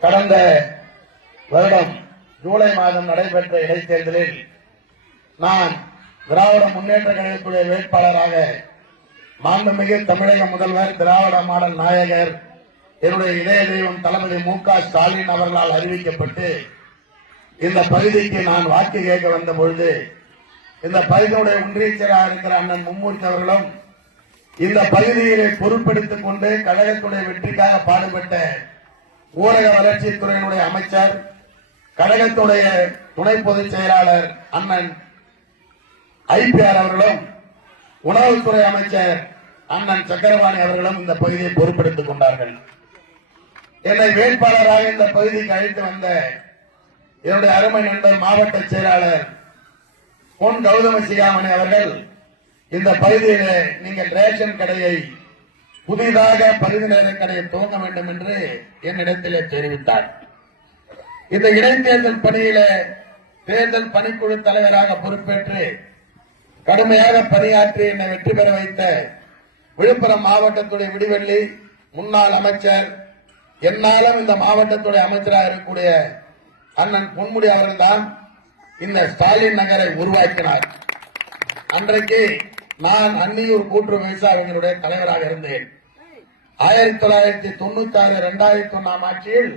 கடந்த வருடம் ஜூலை மாதம் நடைபெற்ற இடைத்தேர்தலில் நான் திராவிட முன்னேற்ற கழகத்துடைய வேட்பாளராக மாண்புமிகு தமிழக முதல்வர் திராவிட மாடல் நாயகர் என்னுடைய இதய தெய்வம் தளபதி மு க ஸ்டாலின் அவர்களால் அறிவிக்கப்பட்டு இந்த பகுதிக்கு நான் வாக்கு கேட்க வந்த பொழுது இந்த பகுதியுடைய ஒன்றியச்சராக இருக்கிற அண்ணன் மும்மூர்த்தி அவர்களும் இந்த பகுதியிலே பொறுப்பெடுத்துக் கொண்டு கழகத்துடைய வெற்றிக்காக பாடுபட்ட ஊரக வளர்ச்சித்துறையினுடைய அமைச்சர் கழகத்துடைய துணை பொதுச் செயலாளர் அண்ணன் ஐபிஆர் அவர்களும் உணவுத்துறை அமைச்சர் அண்ணன் சக்கரவாணி அவர்களும் இந்த பகுதியை பொறுப்பெடுத்துக் கொண்டார்கள். என்னை வேட்பாளராக இந்த பகுதிக்கு அழைத்து வந்த என்னுடைய அருமை நண்பர் மாவட்ட செயலாளர் பொன் கௌதம சிகாமணி அவர்கள் இந்த பகுதியிலே நீங்கள் ரேஷன் கடையை புதிதாக பகுதி நேரக்கடையை துவங்க வேண்டும் என்று என்னிடத்திலே தெரிவித்தார். இந்த இடைத்தேர்தல் பணியில தேர்தல் பணிக்குழு தலைவராக பொறுப்பேற்று கடுமையாக பணியாற்றி என்னை வெற்றி பெற வைத்த விழுப்புரம் மாவட்டத்துடைய விடிவெள்ளி முன்னாள் அமைச்சர் என்னாலும் இந்த மாவட்டத்துடைய அமைச்சராக இருக்கக்கூடிய அண்ணன் பொன்முடி அவர்கள்தான் இந்த ஸ்டாலின் நகரை உருவாக்கினார். அன்றைக்கு நான் அன்னியூர் கூட்டுறவு விவசாயிகளுடைய தலைவராக இருந்தேன். ஆயிரத்தி தொள்ளாயிரத்தி தொண்ணூத்தி ஆறு இரண்டாயிரத்தி ஒன்னாம் ஆட்சியில்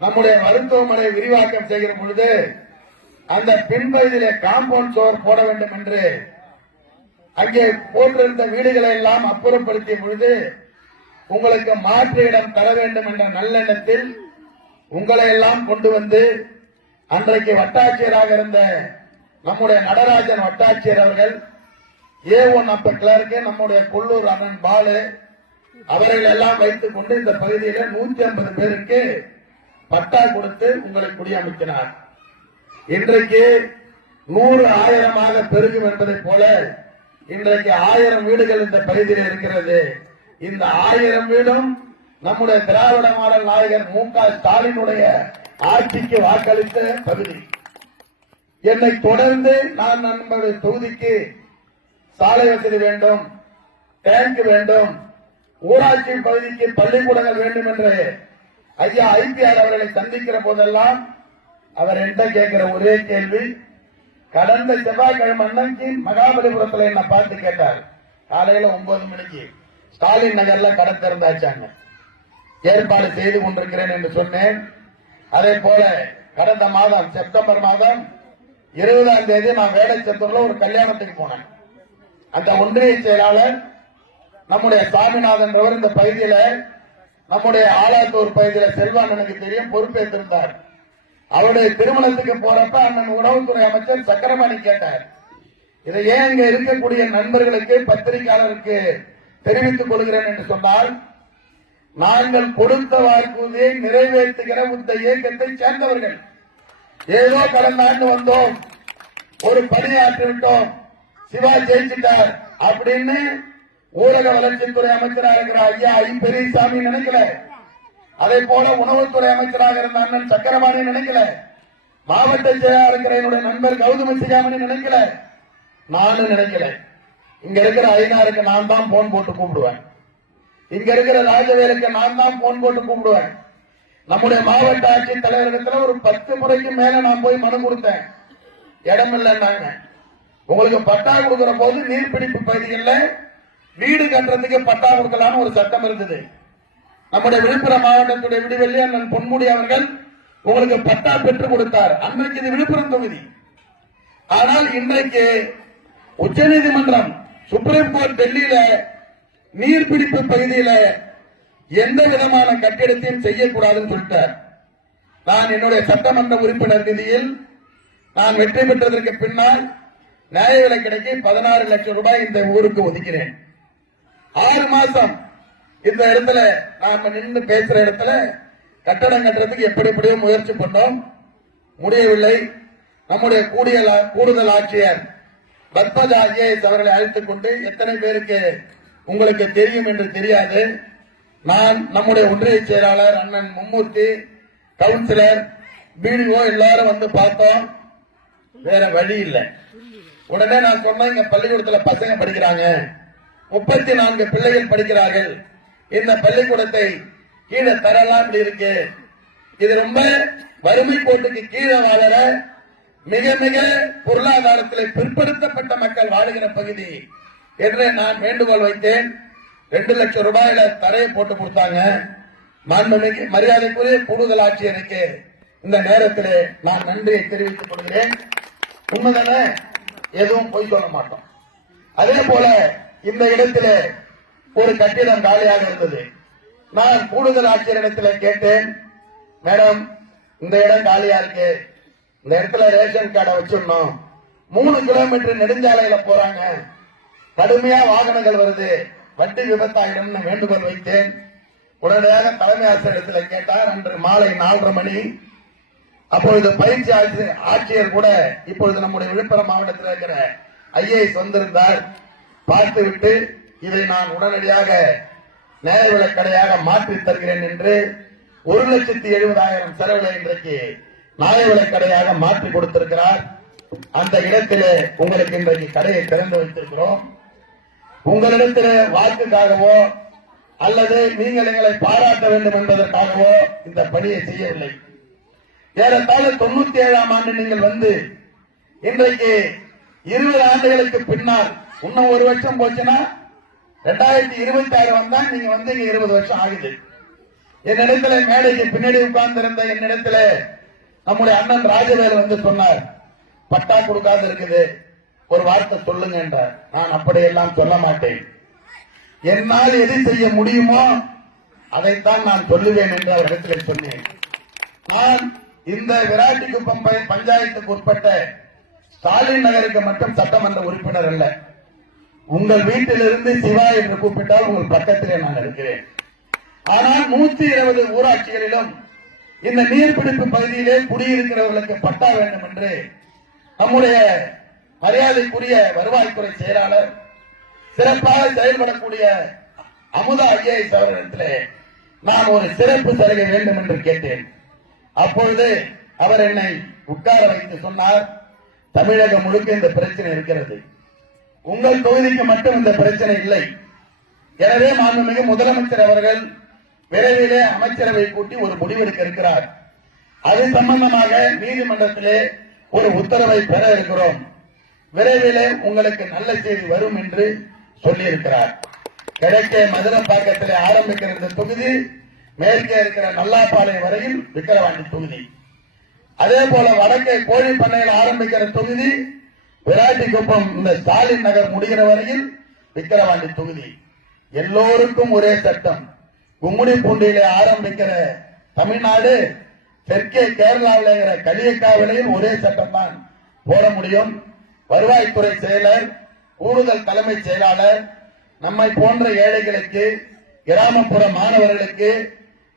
நம்முடைய மருத்துவமனை விரிவாக்கம் செய்கிற பொழுது அந்த பின்பகுதியிலே காம்பவுண்ட் சுவர் போட வேண்டும் என்று அங்கே போட்டிருந்த வீடுகளை எல்லாம் அப்புறப்படுத்திய பொழுது உங்களுக்கு மாற்று இடம் தர வேண்டும் என்ற நல்லெண்ணத்தில் உங்களை எல்லாம் கொண்டு வந்து அன்றைக்கு வட்டாட்சியராக இருந்த நம்முடைய நடராஜன் வட்டாட்சியர் அவர்கள் ஏ ஒன் அப்ப கிளர்க்கு நம்முடைய கொள்ளூர் அண்ணன் பாலு அவர்கள் எல்லாம் வைத்துக் கொண்டு இந்த பகுதியில நூத்தி ஐம்பது பேருக்கு பட்டா கொடுத்து உங்களை குடியமைக்கிறார். இன்றைக்கு நூறு ஆயிரமாக பெருகும் என்பதை போல இன்றைக்கு ஆயிரம் வீடுகள் இந்த பகுதியில் இருக்கிறது. இந்த ஆயிரம் வீடும் நம்முடைய திராவிட மாடல் நாயகர் மு க ஸ்டாலினுடைய ஆட்சிக்கு வாக்களித்த பகுதி. என்னை தொடர்ந்து நான் நம்முடைய தொகுதிக்கு சாலை வசதி வேண்டும் டேங்க் வேண்டும் ஊராட்சி பகுதிக்கு பள்ளிக்கூடங்கள் வேண்டும் என்று ஐயா ஐபிஆர் அவர்களை சந்திக்கிற போதெல்லாம் அவர் என்கிட்ட கேட்கிற ஒரே கேள்வி கடந்த செவ்வாய்க்கிழமை அன்னைக்கு மகாபலிபுரத்தில் என்ன பார்த்து கேட்டார்? காலையில ஒன்பது மணிக்கு. ஸ்டாலின் நகர்ல கடை திறந்தாச்சாங்க. ஏற்பாடு செய்து கொண்டிருக்கிறேன் என்று சொன்னேன். அதே போல கடந்த மாதம் செப்டம்பர் மாதம் இருபதாம் தேதி நான் வேலைச்சத்தூர்ல ஒரு கல்யாணத்துக்கு போனேன். அந்த ஒன்றிய செயலாளர் நம்முடைய சாமிநாதன் இந்த பகுதியில நம்முடைய ஆலாத்தூர் பகுதியில செல்வான் எனக்கு தெரியும் பொறுப்பேற்றிருந்தார். அவருடைய திருமணத்துக்கு போறப்ப அண்ணன் உணவுத்துறை அமைச்சர் சக்கரமணி கேட்டார். இதை ஏன் இங்க இருக்கக்கூடிய நண்பர்களுக்கு பத்திரிகையாளருக்கு தெரிவித்துக் கொள்கிறேன் என்று சொன்னால் நாங்கள் கொடுத்த வாக்குறுதியை நிறைவேற்றுகிற இந்த இயக்கத்தை சேர்ந்தவர்கள். ஏதோ கடந்த ஆண்டு வந்தோம் ஒரு பணியாற்றி விட்டோம் சிவா ஜெயிச்சிட்டார் அப்படின்னு ஊரக வளர்ச்சித்துறை அமைச்சராக இருக்கிற ஐயா ஐ பெரியசாமி நினைக்கல. அதே போல உணவுத்துறை அமைச்சராக இருந்த அண்ணன் சக்கரபாணி நினைக்கல. மாவட்ட செயலாளர் இருக்கிற என்னுடைய நண்பர் கௌதம சிகாமணி நினைக்கல. நானும் நினைக்கல. இங்க இருக்கிற ஐநாருக்கு நான் தான் போன் போட்டு கூப்பிடுவேன். இங்க இருக்கிற ராஜவேலுக்கு நான் தான் போன் போட்டு கூப்பிடுவேன். நம்முடைய மாவட்ட ஆட்சித் தலைவரிடத்துல ஒரு பத்து முறைக்கு மேல நான் போய் மனு கொடுத்தேன். இடம் இல்லைன்னாங்க. உங்களுக்கு பட்டா கொடுக்கிற போது நீர்பிடிப்பு பகுதிகளில் வீடு கட்டுறதுக்கு பட்டா கொடுக்கலாம்னு ஒரு சட்டம் இருந்தது. நம்முடைய விழுப்புரம் மாவட்டத்துடைய விடுவெளி அண்ணன் பொன்முடி அவர்கள் உங்களுக்கு பட்டா பெற்றுக் கொடுத்தார். அன்றைக்கு இது விழுப்புரம் தொகுதி. ஆனால் இன்றைக்கு உச்சநீதிமன்றம் சுப்ரீம் கோர்ட் டெல்லியில நீர்பிடிப்பு பகுதியில எந்த விதமான கட்டிடத்தையும் செய்யக்கூடாதுன்னு சொல்லிட்டார். நான் என்னுடைய சட்டமன்ற உறுப்பினர் நிதியில் நான் வெற்றி பெற்றதற்கு பின்னால் நியாய விலை கிடைக்க பதினாறு லட்சம் ரூபாய் இந்த ஊருக்கு ஒதுக்கிறேன். ஆறு மாசம் இந்த இடத்துல நாம நின்று பேசுற இடத்துல கட்டடம் கட்டுறதுக்கு எப்படி எப்படியோ முயற்சி பண்ணோம். முடியவில்லை. நம்முடைய கூடிய கூடுதல் ஆட்சியர் பத்மஜ ஐஏஎஸ் அவர்களை அழைத்துக் கொண்டு எத்தனை பேருக்கு உங்களுக்கு தெரியும் என்று தெரியாது. நான் நம்முடைய ஒன்றிய செயலாளர் அண்ணன் மும்மூர்த்தி கவுன்சிலர் பிடிஓ எல்லாரும் வந்து பார்த்தோம். வேற வழி இல்லை. உடனே நான் சொன்னேன் இங்க பள்ளிக்கூடத்துல பசங்க படிக்கிறாங்க. முப்பத்தி நான்கு பிள்ளைகள் படிக்கிறார்கள். இந்த பள்ளிக்கூடத்தை கீழே தரலாம் இப்படி இருக்கு. இது ரொம்ப வறுமை கோட்டுக்கு கீழே வாழற மிக மிக பொருளாதாரத்தில் பிற்படுத்தப்பட்ட மக்கள் வாழுகிற பகுதி என்று நான் வேண்டுகோள் வைத்தேன். ரெண்டு லட்சம் ரூபாயில தரையை போட்டு கொடுத்தாங்க. மாண்புமிகு மரியாதைக்குரிய கூடுதல் ஆட்சியருக்கு இந்த நேரத்தில் நான் நன்றியை தெரிவித்துக் கொள்கிறேன். உண்மைதானே? எதுவும் பொய் சொல்ல மாட்டோம். அதே போல இந்த இடத்துல ஒரு கட்டிடம் காலியாக இருந்தது. நான் கூடுதல் ஆட்சியரிடத்தில் கேட்டேன் மேடம் இந்த இடம் காலியா இருக்கு? இந்த இடத்துல ரேஷன் கார்டை வச்சிடணும். மூணு கிலோமீட்டர் நெடுஞ்சாலையில போறாங்க. கடுமையா வாகனங்கள் வருது. வட்டி விபத்தாயிடும்னு வேண்டுகோள் வைத்தேன். உடனடியாக தலைமை ஆசிரியத்தில் கேட்டார். அன்று மாலை நாலரை மணி. அப்பொழுது பயிற்சி ஆட்சி- ஆட்சியர் கூட இப்பொழுது நம்முடைய விழுப்புரம் மாவட்டத்தில் இருக்கிற ஐஏஎஸ் வந்திருந்தார். பார்த்துவிட்டு இதை நான் உடனடியாக நேர விலைக்கடையாக மாற்றி தருகிறேன் என்று ஒரு லட்சத்தி எழுபதாயிரம் செலவில் இன்றைக்கு நாய விலைக்கடையாக மாற்றி கொடுத்திருக்கிறார். அந்த இடத்திலே உங்களுக்கு இன்றைக்கு கடையை திறந்து வைத்திருக்கிறோம். உங்களிடத்தில் வாக்குக்காகவோ அல்லது நீங்கள் எங்களை பாராட்ட வேண்டும் என்பதற்காகவோ இந்த பணியை செய்யவில்லை. ஏறத்தாழ தொண்ணூத்தி ஏழாம் ஆண்டு நீங்கள் வந்து இன்றைக்கு இருபது ஆண்டுகளுக்கு பின்னால் இன்னும் ஒரு வருஷம் போச்சுன்னா ரெண்டாயிரத்தி இருபத்தி ஆறு வந்தா நீங்க வந்து இங்க இருபது வருஷம் ஆகுது. என்னிடத்துல மேடைக்கு பின்னாடி உட்கார்ந்து இருந்த என்னிடத்துல நம்முடைய அண்ணன் ராஜவேல் வந்து சொன்னார் பட்டா கொடுக்காது இருக்குது. ஒரு வார்த்தை சொல்லுங்க என்றார். நான் அப்படியெல்லாம் சொல்ல மாட்டேன். என்னால் எது செய்ய முடியுமோ அதைத்தான் நான் சொல்லுவேன் என்று அவரிடத்தில் சொன்னேன். நான் இந்த விராட்டிக்கு ப- பஞ்சாயத்துக்கு உட்பட்ட ஸ்டாலின் நகருக்கு மட்டும் சட்டமன்ற உறுப்பினர் அல்ல. உங்கள் வீட்டிலிருந்து சிவா என்று கூப்பிட்டால் உங்கள் பக்கத்திலே நான் இருக்கிறேன். ஆனால் நூத்தி இருபது ஊராட்சிகளிலும் இந்த நீர்பிடிப்பு பகுதியிலே குடியிருக்கிறவர்களுக்கு பட்டா வேண்டும் என்று நம்முடைய மரியாதைக்குரிய வருவாய்த்துறை செயலாளர் சிறப்பாக செயல்படக்கூடிய அமுதா ஐஏஎஸ் அவர்களிடத்திலே நான் ஒரு சிறப்பு சலுகை வேண்டும் என்று கேட்டேன். அப்பொழுது அவர் என்னை உட்கார வைத்து சொன்னார் தமிழகம் முழுக்க இந்த பிரச்சனை இருக்கிறது. உங்கள் தொகுதிக்கு மட்டும் இந்த பிரச்சனை இல்லை. எனவே மாண்புமிகு முதலமைச்சர் அவர்கள் விரைவிலே அமைச்சரவை கூட்டி ஒரு முடிவெடுக்க இருக்கிறார். அது சம்பந்தமாக நீதிமன்றத்திலே ஒரு உத்தரவை பெற இருக்கிறோம். விரைவிலே உங்களுக்கு நல்ல செய்தி வரும் என்று சொல்லியிருக்கிறார். கிழக்கே மதுரப்பாக்கத்திலே ஆரம்பிக்கிற இந்த தொகுதி மேற்கே இருக்கிற நல்லாப்பாளையம் வரையில் விக்கிரவாண்டி தொகுதி. அதே போல வடக்கே கோழி பண்ணையில் ஆரம்பிக்கிற தொகுதி விராட்டிக்குப்பம் இந்த ஸ்டாலின் நகர் முடிகிற வரையில் விக்கிரவாண்டி தொகுதி. எல்லோருக்கும் ஒரே சட்டம். கும்முடி பூண்டியிலே ஆரம்பிக்கிற தமிழ்நாடு தெற்கே கேரளாவில் இருக்கிற களியக்காவிலையும் ஒரே சட்டம் தான் போட முடியும். வருவாய்த்துறை செயலர் கூடுதல் தலைமைச் செயலாளர் நம்மை போன்ற ஏழைகளுக்கு கிராமப்புற மாணவர்களுக்கு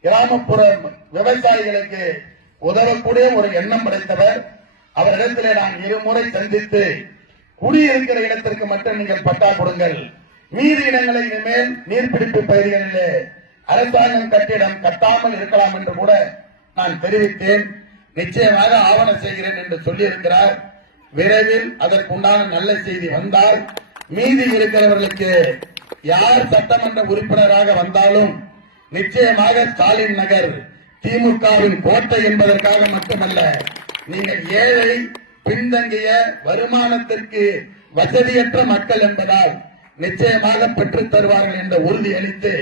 கிராமப்புற விவசாயிகளுக்கு உதவக்கூடிய ஒரு எண்ணம் படைத்தவர் அவரிடத்திலே நான் இருமுறை சந்தித்து குடியிருக்கிற இடத்திற்கு மட்டும் நீங்கள் பட்டா கொடுங்கள். மீதி இடங்களை இனிமேல் நீர்பிடிப்பு பகுதிகளிலே அரசாங்கம் கட்டிடம் கட்டாமல் இருக்கலாம் என்று கூட நான் தெரிவித்தேன். நிச்சயமாக ஆவணம் செய்கிறேன் என்று சொல்லியிருக்கிறார். விரைவில் அதற்குண்டான நல்ல செய்தி வந்தால் மீதி இருக்கிறவர்களுக்கு யார் சட்டமன்ற உறுப்பினராக வந்தாலும் நிச்சயமாக ஸ்டாலின் நகர் திமுகவின் கோட்டை என்பதற்காக மட்டுமல்ல நீங்கள் ஏழை பின்தங்கிய வருமானத்திற்கு வசதியற்ற மக்கள் என்பதால் நிச்சயமாக பெற்றுத் தருவார்கள் என்ற உறுதி அளித்து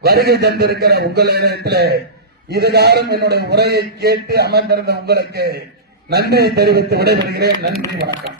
வருகை தந்திருக்கிற உங்களிடத்தில் இதுகாரம் என்னுடைய உரையை கேட்டு அமர்ந்திருந்த உங்களுக்கு நன்றியை தெரிவித்து விடைபெறுகிறேன். நன்றி வணக்கம்.